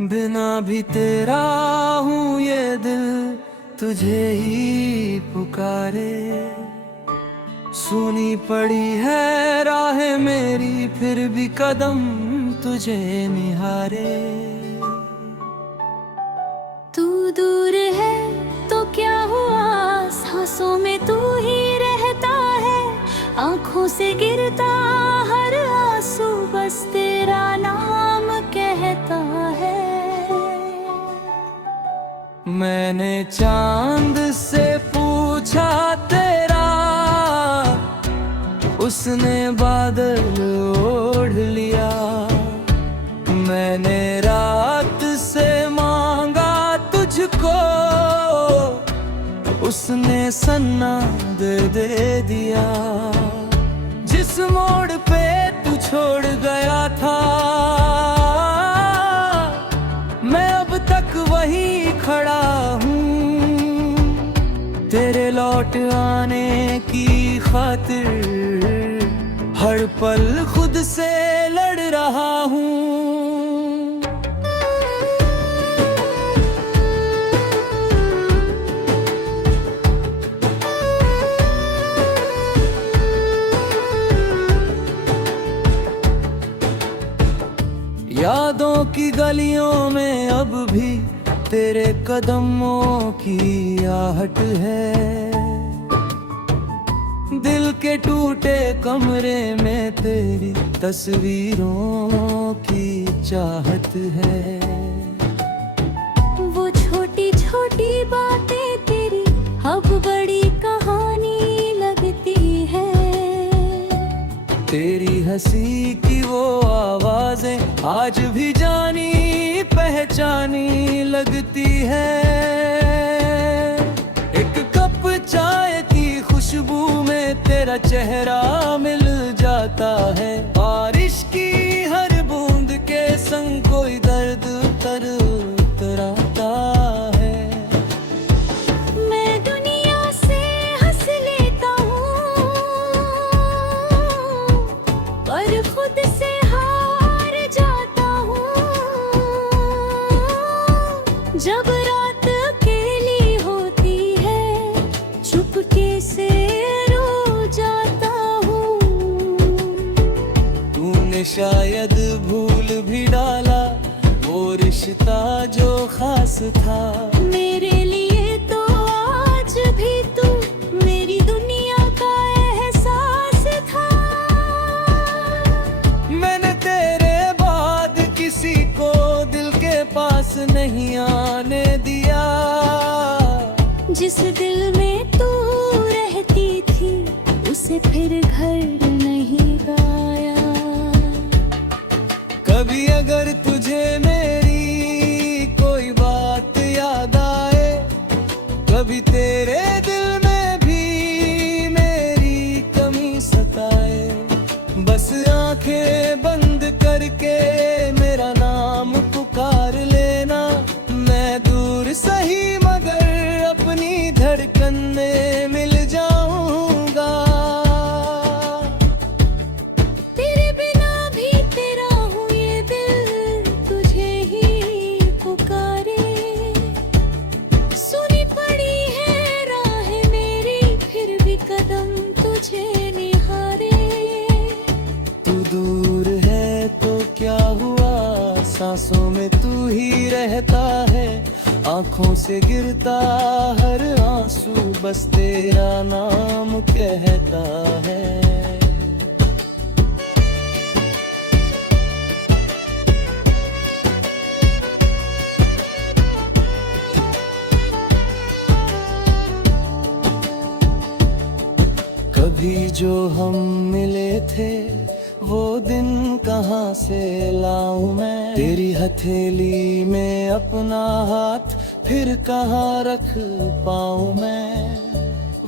बिना भी तेरा हूँ ये दिल तुझे ही पुकारे। सुनी पड़ी है राहें मेरी फिर भी कदम तुझे निहारे। तू दूर है तो क्या हुआ, सांसों में तू ही रहता है। आंखों से गिरता हर आंसू बस तेरा नाम कहता है। मैंने चांद से पूछा तेरा, उसने बादल ओढ़ लिया। मैंने रात से मांगा तुझको, उसने सन्ना दे दिया। जिस मोड़ पे तू छोड़ गया था, मैं अब तक वहीं खड़ा हूँ। तेरे लौट आने की खातिर हर पल खुद से लड़ रहा हूँ। यादों की गलियों में अब भी तेरे कदमों की आहट है। दिल के टूटे कमरे में तेरी तस्वीरों की चाहत है। वो छोटी छोटी बातें तेरी अब बड़ी कहानी लगती है। तेरी हंसी की वो आवाजें आज भी जानी पहचानी लगती है। एक कप चाय की खुशबू में तेरा चेहरा मिल जाता है। बारिश की हर बूंद के संग कोई दर्द उतराता है। मैं दुनिया से हंस लेता हूँ, पर खुद से हार जाता हूँ। जब रात अकेली होती है, चुपके से रो जाता हूँ। तूने शायद भूल भी डाला वो रिश्ता जो खास था। मेरे लिए तो आज भी तू मेरी दुनिया का एहसास था। मैंने तेरे बाद किसी को दिल के पास नहीं आने दिया। जिस दिल में तू रहती थी, उसे फिर घर नहीं गाया। कभी अगर तुझे मेरी कोई बात याद आए, कभी तेरे दिल में भी मेरी कमी सताए, बस आंखें बंद करके मेरा नाम पुकार लेना। मैं दूर सही मगर अपनी धड़कन में मिल जाऊंगा। तेरे बिना भी तेरा हूँ ये दिल तुझे ही पुकारे। सुनी पड़ी है राहें मेरी फिर भी कदम तुझे निहारे। तू दूर है तो क्या हुआ, सांसों में तू ही रहता है। आंखों से गिरता हर आंसू बस तेरा नाम कहता है। कभी जो हम मिले थे वो दिन कहाँ से लाऊं मैं। तेरी हथेली में अपना हाथ फिर कहाँ रख पाऊं मैं।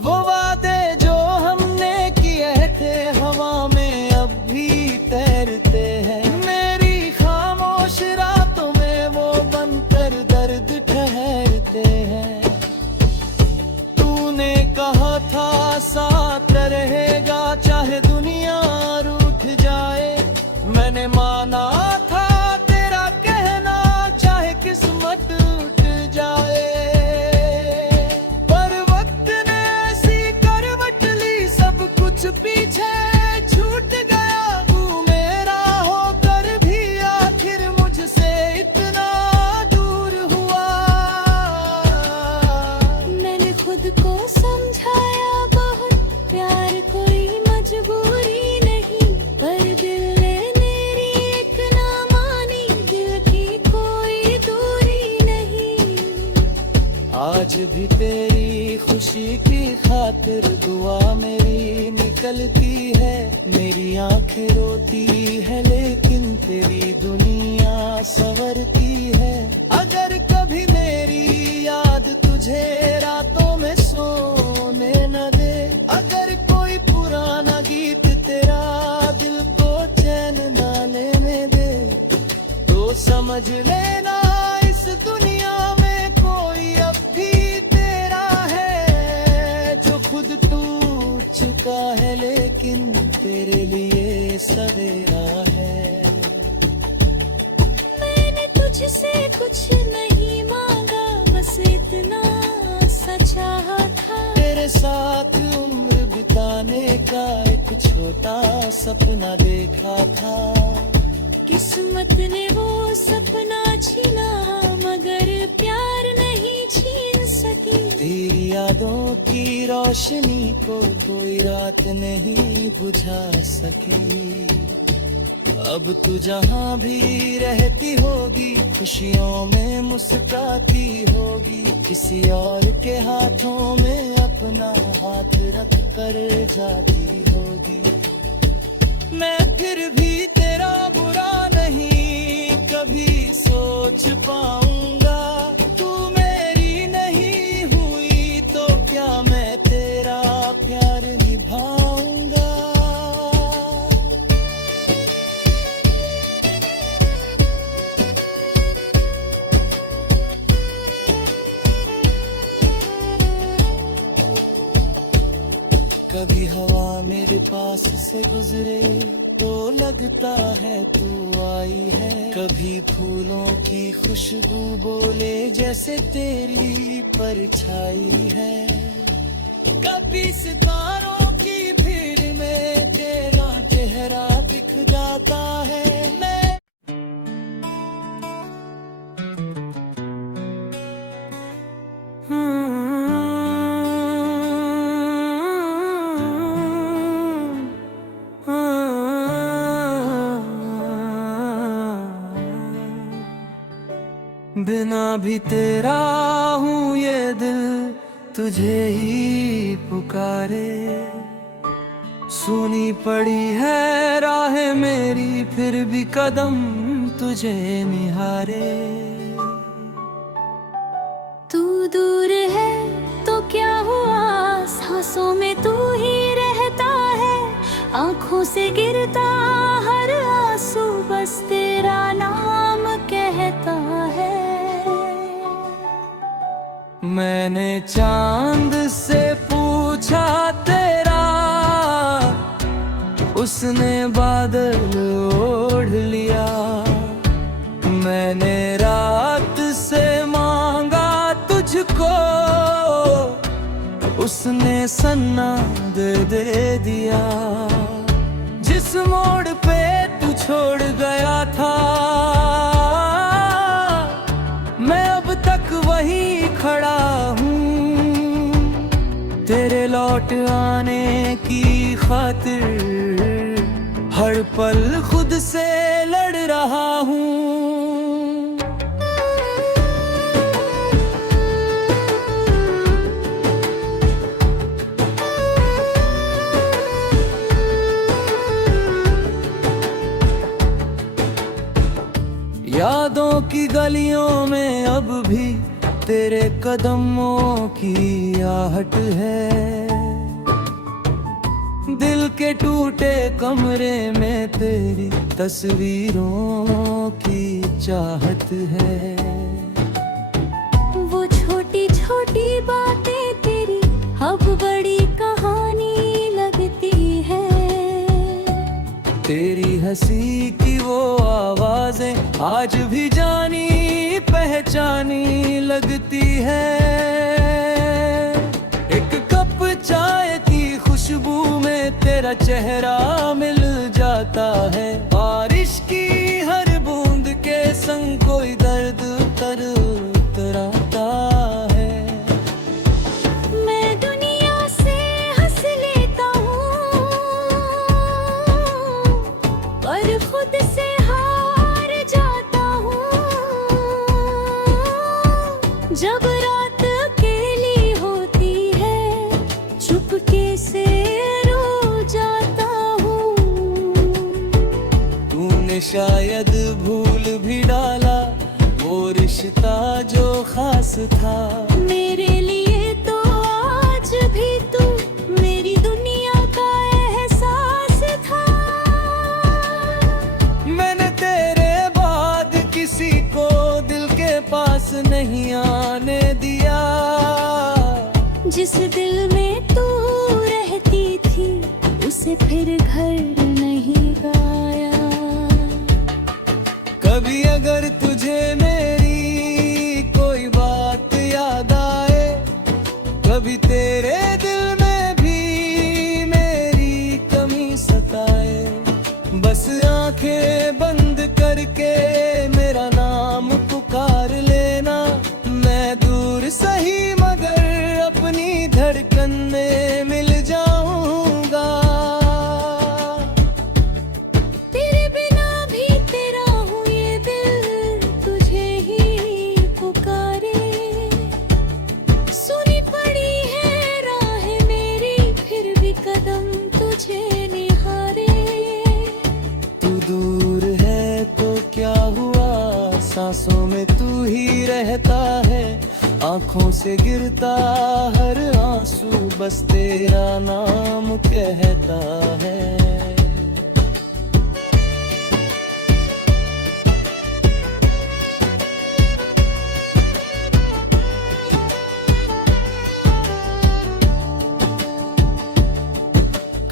वो वादे जो हमने किए थे हवा में अब भी तैरते हैं। मेरी खामोश रातों में वो बनकर दर्द ठहरते हैं। तूने कहा था साथ रहेगा चाहे दुनिया रूठ जाए। मैंने माना था तेरा कहना चाहे आज भी तेरी खुशी की खातिर दुआ मेरी निकलती है। मेरी आंखें रोती है लेकिन तेरी दुनिया संवरती है। अगर कभी मेरी याद तुझे रातों में सोने न दे, अगर कोई पुराना गीत तेरा दिल को चैन न लेने दे, तो समझ लेना इस दुनिया में कोई अब भी तेरा है, जो खुद टूट चुका है लेकिन तेरे लिए सवेरा है। मैंने तुझसे कुछ नहीं मांगा, बस इतना सा चाहा था। तेरे साथ उम्र बिताने का एक छोटा सपना देखा था। किस्मत ने वो सपना छीना, मगर प्यार नहीं छीन सकी। तेरी यादों की रोशनी को कोई रात नहीं बुझा सकी। अब तू जहाँ भी रहती होगी, खुशियों में मुस्कुराती होगी, किसी और के हाथों में अपना हाथ रख कर जाती होगी। मैं फिर भी तेरा बुरा नहीं कभी सोच पाऊंगा। तू मेरी नहीं हुई तो क्या मैं तेरा प्यार निभाऊंगा। कभी हवा मेरे पास से गुजरे तो लगता है तू आई है। कभी फूलों की खुशबू बोले जैसे तेरी परछाई है। कभी सितारों की भीड़ में तेरा चेहरा दिख जाता है। मैं बिना भी तेरा हूँ ये दिल तुझे ही पुकारे। सुनी पड़ी है राहें मेरी फिर भी कदम तुझे निहारे। तू दूर है तो क्या हुआ, सांसों में तू ही रहता है। आंखों से गिरता हर आंसू बस तेरा नाम कहता है। मैंने चांद से पूछा तेरा, उसने बादल ओढ़ लिया। मैंने रात से मांगा तुझको, उसने सन्ना दे दिया। जिस मोड़ पे तू छोड़ गया था, मैं अब तक वहीं खड़ा हूँ। तेरे लौट आने की खातिर हर पल खुद से लड़ रहा हूँ। यादों की गलियों में अब भी तेरे कदमों की आहट है। दिल के टूटे कमरे में तेरी तस्वीरों की चाहत है। वो छोटी छोटी बातें तेरी अब बड़ी कहानी लगती है। तेरी हंसी की वो आवाजें आज भी जानी पहचानी लगती है। एक कप चाय की खुशबू में तेरा चेहरा मिल जाता है। बारिश की हर बूंद के संग कोई दर्द उतराता है। मैं दुनिया से हंस लेता हूँ, पर खुद से हार जाता हूँ। जब रात के शायद भूल भी डाला वो रिश्ता जो खास था। मेरे लिए तो आज भी तू मेरी दुनिया का एहसास था। मैंने तेरे बाद किसी को दिल के पास नहीं आने दिया। जिस दिल में तू रहती थी उसे फिर घर नहीं गाया। कभी अगर तुझे मेरी कोई बात याद आए, कभी तेरे दिल में भी मेरी कमी सताए, बस आंखें बंद करके मेरा नाम पुकार लेना। मैं दूर सही मगर अपनी धड़कन में मिल जाऊंगा। तेरे बिना भी तेरा हूँ ये दिल तुझे ही पुकारे। सुनी पड़ी है राह मेरी फिर भी कदम तुझे निहारे। तू दूर है तो क्या हुआ, सांसों में तू ही रहता है। आंखों से गिरता हर आंसू बस तेरा नाम कहता है।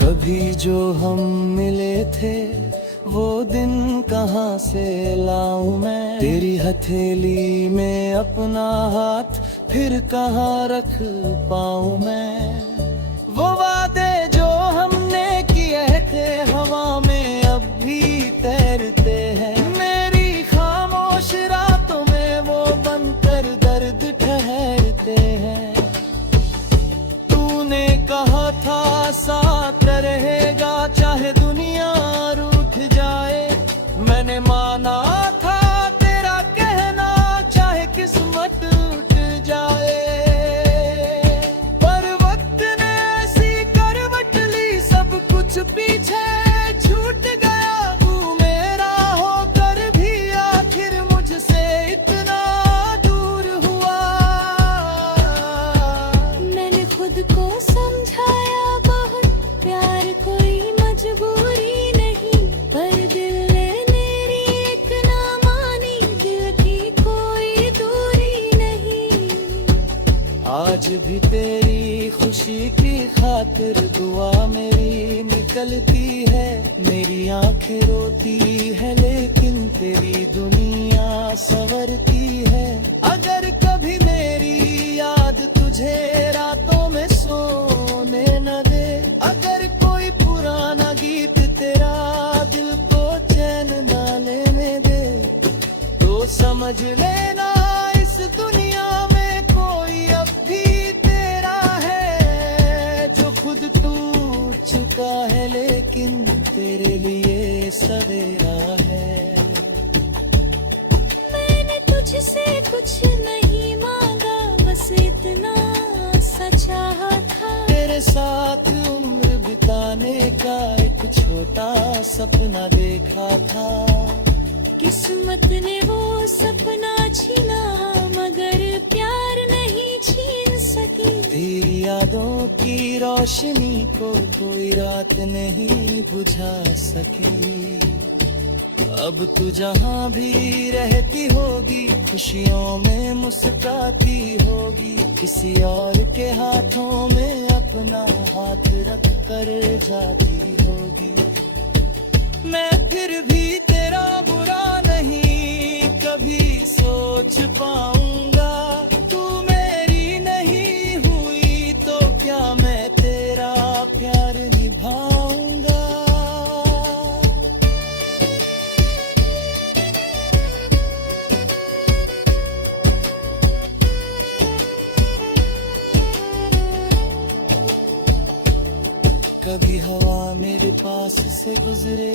कभी जो हम मिले थे वो दिन कहाँ से लाऊं मैं। तेरी हथेली में अपना हाथ फिर कहाँ रख पाऊं मैं। वो वादे जो हमने किए थे हवा में अब भी तैरते हैं। मेरी खामोश रातों में वो बनकर दर्द ठहरते हैं। तूने कहा था साथ रहेगा चाहे दुनिया रूठ जाए। मैंने माना था तेरा कहना चाहे किस्मत टूट जाए। पर वक्त ने ऐसी करवट ली सब कुछ पीछे छूट गया। तू मेरा होकर भी आखिर मुझसे इतना दूर हुआ। मैंने खुद को समझाया बहुत प्यार कोई मजबूरी नहीं, पर दिल ने मेरी एक ना मानी। दिल की कोई दूरी नहीं। आज भी तेरी खुशी की खातिर दुआ मेरी निकलती है। मेरी आंखें रोती है लेकिन तेरी दुनिया संवरती है। अगर कभी मेरी याद तुझे रातों में सोने न दे, अगर कोई पुराना गीत तेरा दिल को चैन न लेने दे, तो समझ लेना इस दुनिया में कोई अब भी तेरा है। जो खुद टूट चुका है लेकिन तेरे लिए सवेरा है। मैंने तुझसे कुछ नहीं मांगा बस इतना सा चाहा था। तेरे साथ उम्र बिताने का एक छोटा सपना देखा था। किस्मत ने वो सपना छीना मगर प्यार नहीं छीन सकी। तेरी यादों की रोशनी को कोई रात नहीं बुझा सकी। अब तू जहाँ भी रहती होगी खुशियों में मुस्कुराती होगी। किसी और के हाथों में अपना हाथ रख कर जाती होगी। मैं फिर भी तेरा बुरा नहीं कभी सोच पाऊंगा। तू मेरी नहीं हुई तो क्या मैं तेरा प्यार निभाऊंगा। कभी हवा मेरे पास से गुजरे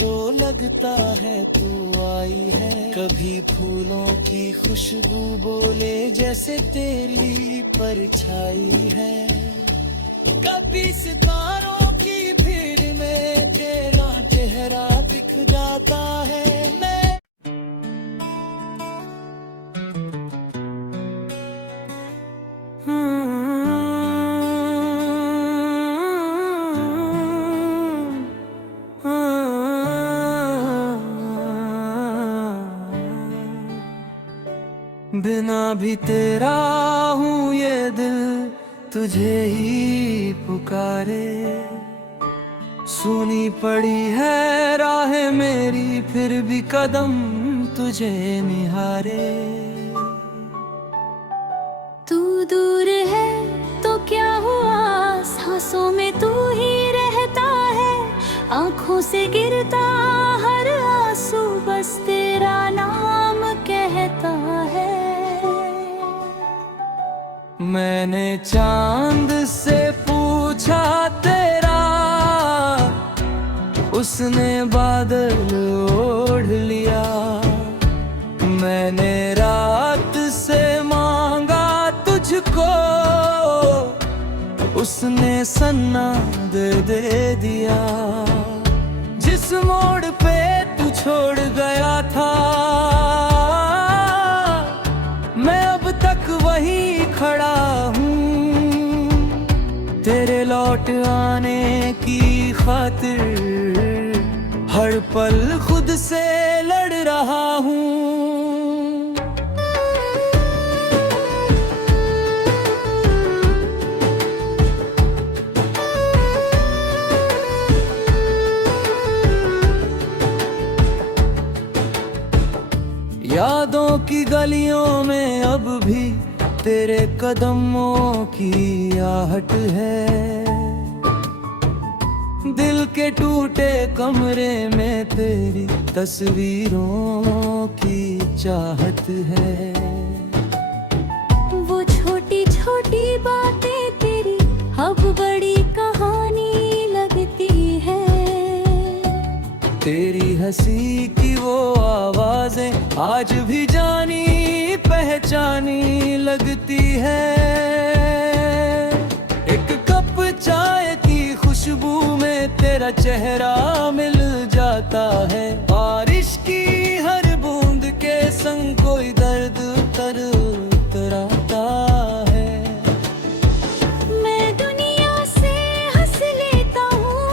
तो लगता है तू आई है। कभी फूलों की खुशबू बोले जैसे तेरी परछाई है। कभी सितारों की भीड़ में तेरा चेहरा दिख जाता है। मैं बिना भी तेरा हूँ ये दिल तुझे ही पुकारे। सुनी पड़ी है राहें मेरी फिर भी कदम तुझे निहारे। तू दूर है तो क्या हुआ, सांसों में तू ही रहता है। आंखों से गिरता हर आंसू बस तेरा नाम कहता है। मैंने चांद से पूछा तेरा, उसने बादल ओढ़ लिया। मैंने रात से मांगा तुझको, उसने सन्ना दे दिया। जिस मोड़ पे तू छोड़ गया था, मैं अब तक वहीं खड़ा हूँ। तेरे लौट आने की खातिर हर पल खुद से लड़ रहा हूँ। यादों की गलियों में अब भी तेरे कदमों की आहट है। दिल के टूटे कमरे में तेरी तस्वीरों की चाहत है। वो छोटी छोटी बातें तेरी अब बड़ी कहानी लगती है। तेरी हंसी की वो आवाजें आज भी जानी पहचानी लगती है। एक कप चाय की खुशबू में तेरा चेहरा मिल जाता है। बारिश की हर बूंद के संग कोई दर्द उतराता है। मैं दुनिया से हंस लेता हूँ,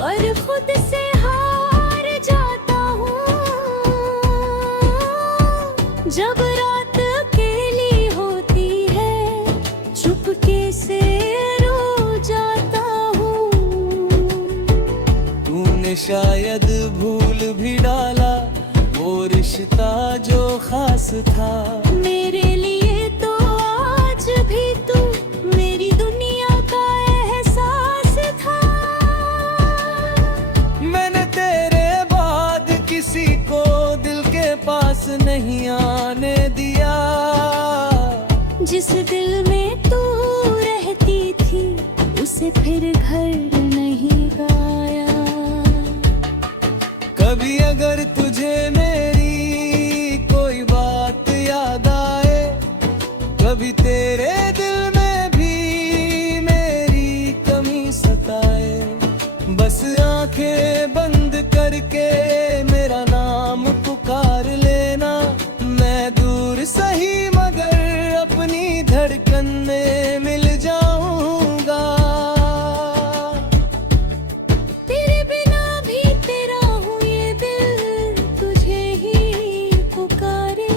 पर खुद से हार जाता हूँ। जब रात अकेली होती है, चुपके से रो जाता हूँ। तूने शायद भूल भी डाला वो रिश्ता जो खास था। मेरे लिए तो आज भी तू मेरी दुनिया का एहसास था। मैंने तेरे बाद किसी को दिल के पास नहीं आने दिया। जिस दिल में तू रहती थी, उसे फिर घर नहीं गाया। कभी अगर तुझे मेरी कोई बात याद आए, कभी तेरे दिल में भी मेरी कमी सताए, बस आंखें बंद करके मेरा नाम पुकार लेना। मैं दूर सही मगर अपनी धड़कन में मिल जाऊंगा। तेरे बिना भी तेरा हूँ ये दिल तुझे ही पुकारे।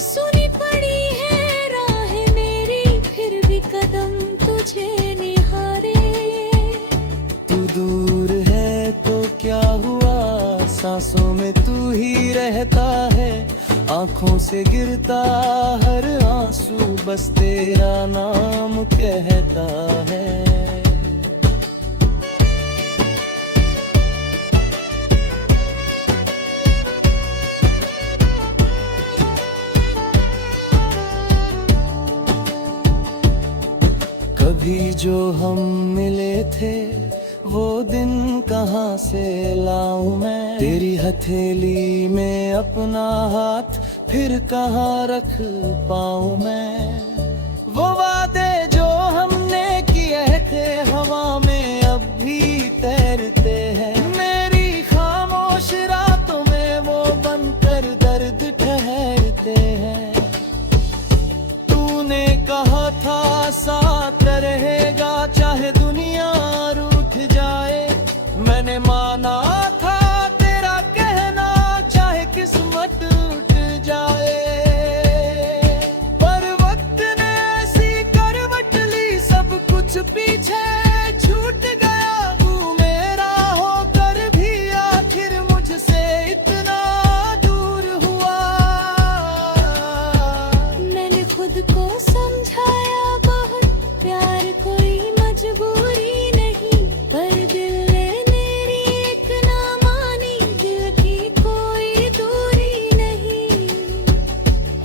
सुनी पड़ी है राहें मेरी फिर भी कदम तुझे निहारे। तू दूर है तो क्या हुआ, सांसों में तू ही रहता है। आंखों से गिरता हर आंसू बस तेरा नाम कहता है। कभी जो हम मिले थे वो दिन कहाँ से लाऊं मैं। तेरी हथेली में अपना हाथ फिर कहाँ रख पाऊं मैं। वो वादे जो हमने किए करते हैं। मेरी खामोश रातों में वो बनकर दर्द ठहरते हैं। तूने कहा था साथ रहेगा चाहे दुनिया रूठ जाए, मैंने माना था तेरा कहना चाहे किस्मत टूट जाए। पर वक्त ने ऐसी करवट ली सब कुछ पीछे छूट गया। तू मेरा होकर भी आखिर मुझसे इतना दूर हुआ। मैंने खुद को समझाया बहुत, प्यार कोई मजबूरी नहीं, पर दिल ने मेरी एक ना मानी, दिल की कोई दूरी नहीं।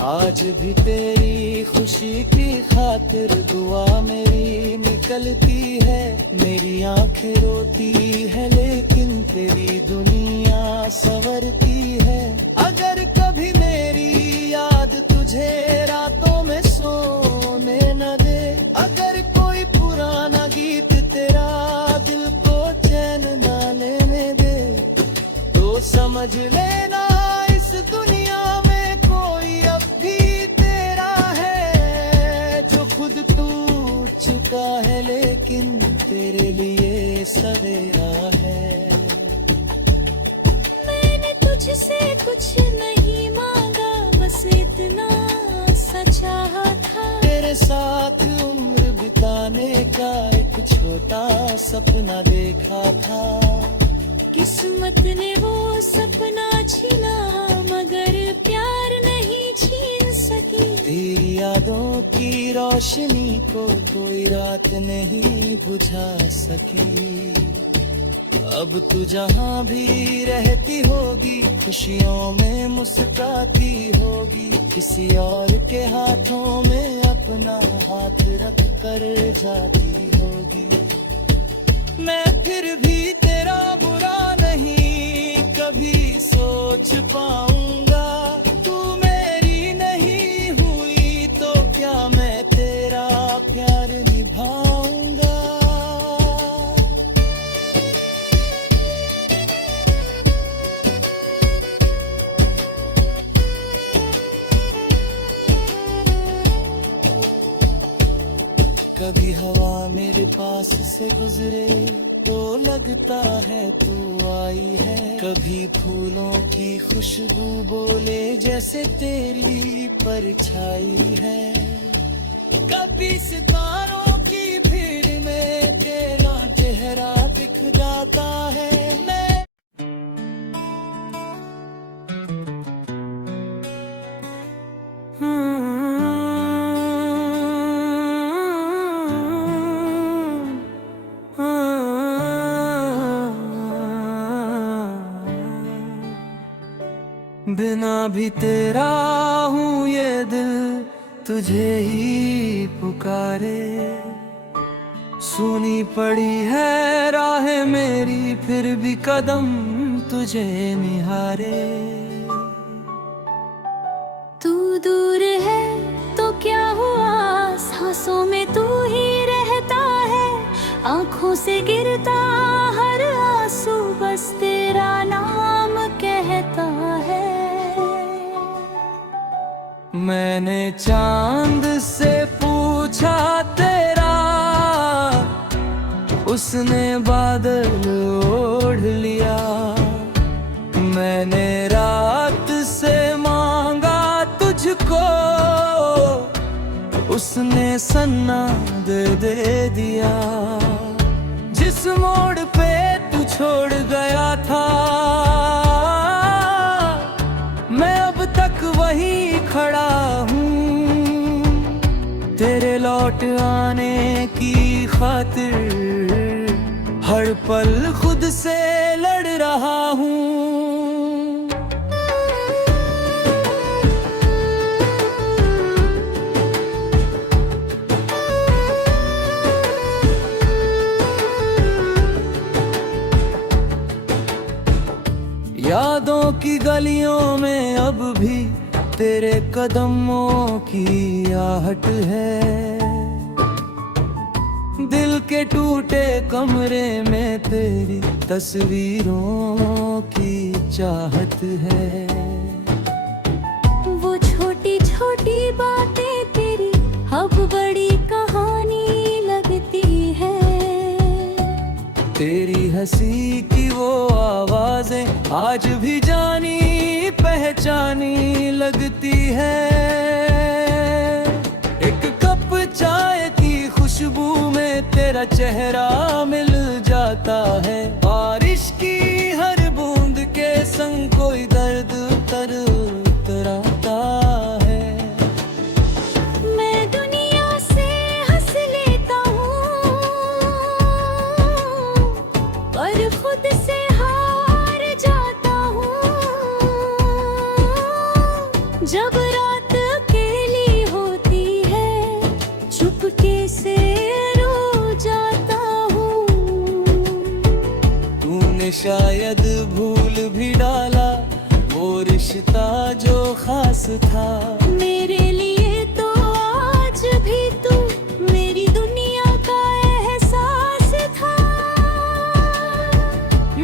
आज भी तेरी खुशी की खातिर दुआ मेरी निकलती है। मेरी आंखें रोती है लेकिन तेरी दुनिया संवरती है। अगर कभी मेरी याद तुझे रातों में सोने न दे, अगर कोई पुराना गीत तेरा दिल को चैन न लेने दे, तो समझ लेना इस दुनिया में कोई अब भी तेरा है, जो खुद टूट चुका है लेकिन तेरे लिए सवेरा है। मैंने तुझसे कुछ नहीं मांगा, बस इतना सा चाहा था। तेरे साथ उम्र बिताने का एक छोटा सपना देखा था। किस्मत ने वो सपना छीना, मगर प्यार नहीं छीन सकी। तेरी यादों की रोशनी को कोई रात नहीं बुझा सकी। अब तू जहाँ भी रहती होगी, खुशियों में मुस्कुराती होगी, किसी और के हाथों में अपना हाथ रख कर जाती होगी। मैं फिर भी तेरा बुरा नहीं कभी सोच पाऊंगा। तू मेरी नहीं हुई तो क्या मैं तेरा प्यार निभाऊंगा। कभी हवा मेरे पास से गुजरे तो लगता है तू आई है। कभी फूलों की खुशबू बोले जैसे तेरी परछाई है। कभी सितारों की भीड़ में तेरा चेहरा दिख जाता है। मैं बिना भी तेरा हूँ ये दिल तुझे ही पुकारे। सुनी पड़ी है राहें मेरी फिर भी कदम तुझे निहारे। तू दूर है तो क्या हुआ, सांसों में तू ही रहता है। आंखों से गिरता हर आंसू बस तेरा नाम कहता है। मैंने चांद से पूछा तेरा, उसने बादल ओढ़ लिया। मैंने रात से मांगा तुझको, उसने सन्ना दे दिया। जिस मोड़ पे तू छोड़ गया था, मैं अब तक वहीं खड़ा हूँ। तेरे लौट आने की खातिर हर पल खुद से लड़ रहा हूँ। यादों की गलियों में अब भी तेरे कदमों की आहट है। दिल के टूटे कमरे में तेरी तस्वीरों की चाहत है। वो छोटी छोटी बातें तेरी अब बड़ी कहानी लगती है। तेरी हंसी की वो आवाजें आज भी जानी पहचानी लगती है। एक कप चाय की खुशबू में तेरा चेहरा मिल जाता है। बारिश की हर बूंद के संग कोई दर्द उतराता है। मैं दुनिया से हंस लेता हूँ पर खुद से हार जाता हूँ। जब रात अकेली होती है चुपके से रो जाता हूँ। तूने शायद भूल भी डाला वो रिश्ता जो खास था। मेरे लिए तो आज भी तू मेरी दुनिया का एहसास था।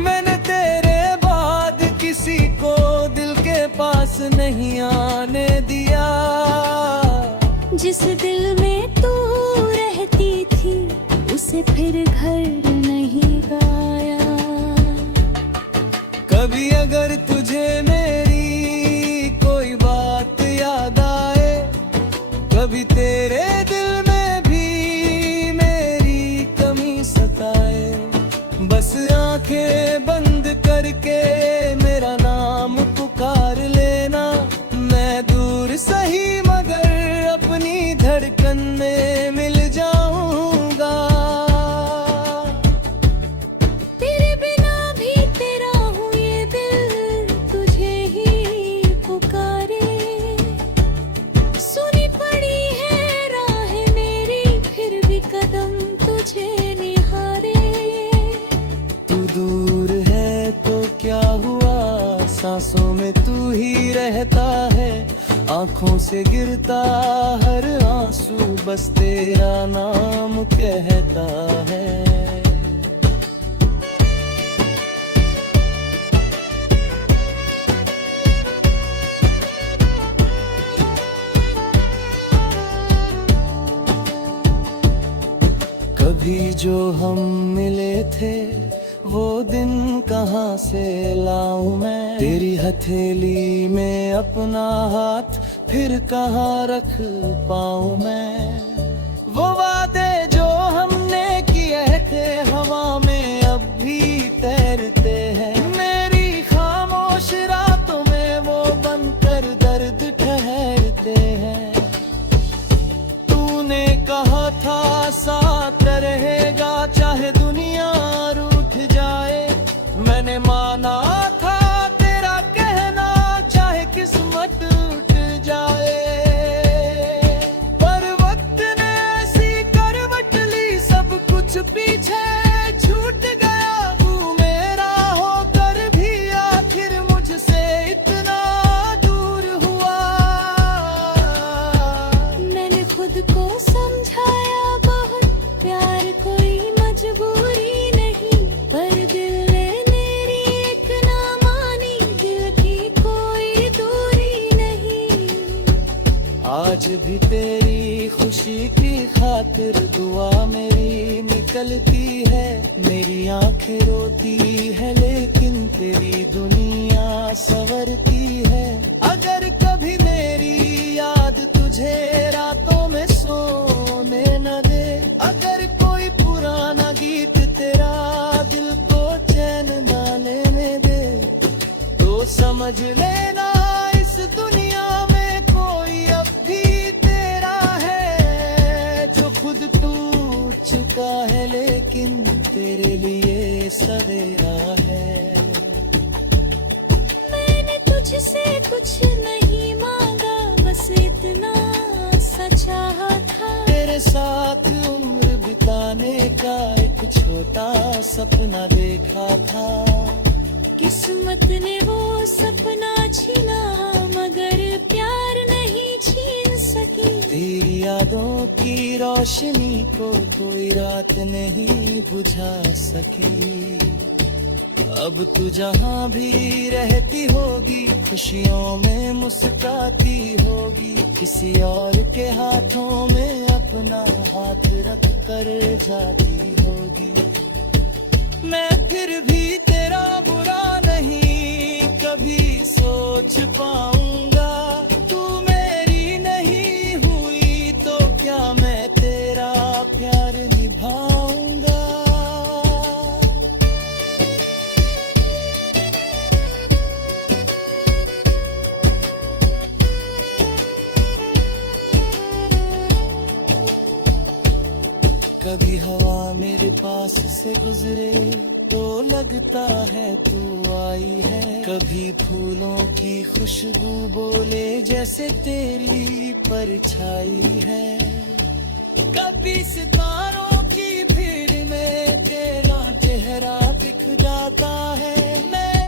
मैंने तेरे बाद किसी को दिल के पास नहीं आने दिया। जिस दिल में तू रहती थी उसे फिर घर नहीं गाया। कभी अगर तुझे मेरी कोई बात याद आए, कभी तेरे दिल में भी मेरी कमी सताए, बस आंखें बंद करके मेरा नाम पुकार लेना। मैं दूर सही मगर अपनी धड़कन में मिल जाऊंगा। तेरे बिना भी तेरा हूँ ये दिल तुझे ही पुकारे। सुनी पड़ी है राह मेरी फिर भी कदम तुझे निहारे। तू दूर है तो क्या हुआ, सांसों में तू ही रहता है। आंखों से गिरता हर आंसू बस तेरा नाम कहता है। कभी जो हम मिले थे वो दिन कहाँ से लाऊं मैं। तेरी हथेली में अपना हाथ फिर कहाँ रख पाऊं मैं। वो वादे जो हमने किए थे हवा में अब भी तैरते हैं। मेरी खामोश रातों में वो बनकर दर्द ठहरते हैं। तूने कहा था साथ रहेगा चाहे दुनिया रूठ जाए। मैंने माना था तेरा कहना चाहे किस्मत टूट जाए। पर वक्त ने ऐसी करवट ली सब कुछ पीछे छूट गया। तू मेरा होकर भी आखिर मुझसे इतना दूर हुआ। मैंने खुद को समझाया बहुत प्यार कोई मजबूरी नहीं। पर दिल ने मेरी एक ना मानी, दिल की कोई दूरी नहीं। आज भी तेरी खुशी की खातिर दुआ मेरी निकलती है। मेरी आंखें रोती है लेकिन तेरी दुनिया संवरती है। अगर कभी मेरी याद तुझे रातों में सोने न दे, अगर कोई पुराना गीत तेरा दिल को चैन न लेने दे, तो समझ लेना इस दुनिया में कोई अब भी तेरा है। जो खुद टूट चुका है लेकिन तेरे लिए सवेरा है। मैंने तुझसे कुछ नहीं मांगा बस इतना सा चाहा था। तेरे साथ उम्र बिताने का एक छोटा सपना देखा था। किस्मत ने वो सपना छीना मगर प्यार नहीं छीन सकी। तेरी यादों की रोशनी को कोई रात नहीं बुझा सकी। अब तू जहाँ भी रहती होगी खुशियों में मुस्कुराती होगी, किसी और के हाथों में अपना हाथ रख कर जाती होगी। मैं फिर भी तेरा बुरा नहीं कभी सोच पाऊंगा, तू मेरी नहीं हुई तो क्या मैं तेरा प्यार निभाऊंगा। कभी हवा मेरे पास से गुजरे तो लगता है तू आई है, कभी फूलों की खुशबू बोले जैसे तेरी परछाई है, कभी सितारों की भीड़ में तेरा चेहरा दिख जाता है। मैं